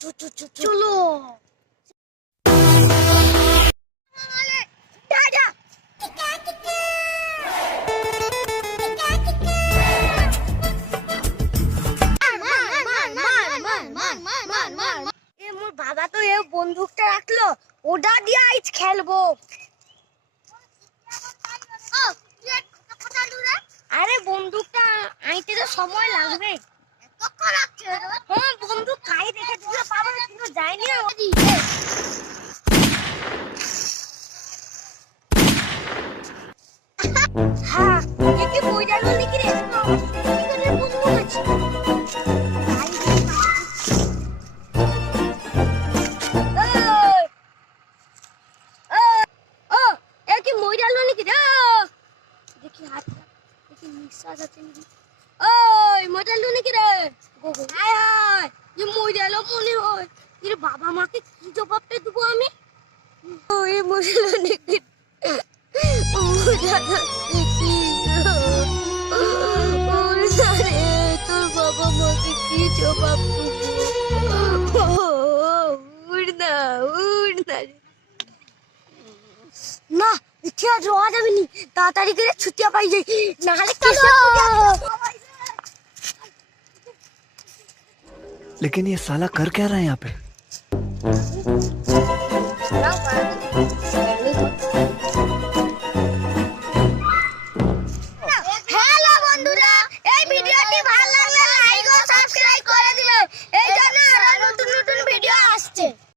চলো মোর বাবা তো এ বন্দুকটা রাখলো, ওটা দিয়ে আজ খেলবো। আরে বন্দুকটা আইতে তো সময় লাগবে। হ্যাঁ বন্দুক খাই রেখে দিলে পাবো না, কিন্তু যায়নি। হ্যাঁ কি বই ডালো নাকি রে? বন্দুক আছে। দেখি হাত দেখি নিঃশ্বাস আছে নাকি। ওই মডেল নাকি রে? আয় আয় যে মডেল মনে হয়। এর বাবা মাকে কি জবাবটা দেবো আমি? ওই মডেল নাকি তোর বাবা মাকে কি জবাব দেবো? উড় না না, ইচ্ছে আজ রোয়া যাবে নি, তাড়াতাড়ি করে ছুটিয়া পাই যাই, নাহলে लेकिन ये साला कर क्या रहा है यहाँ पे?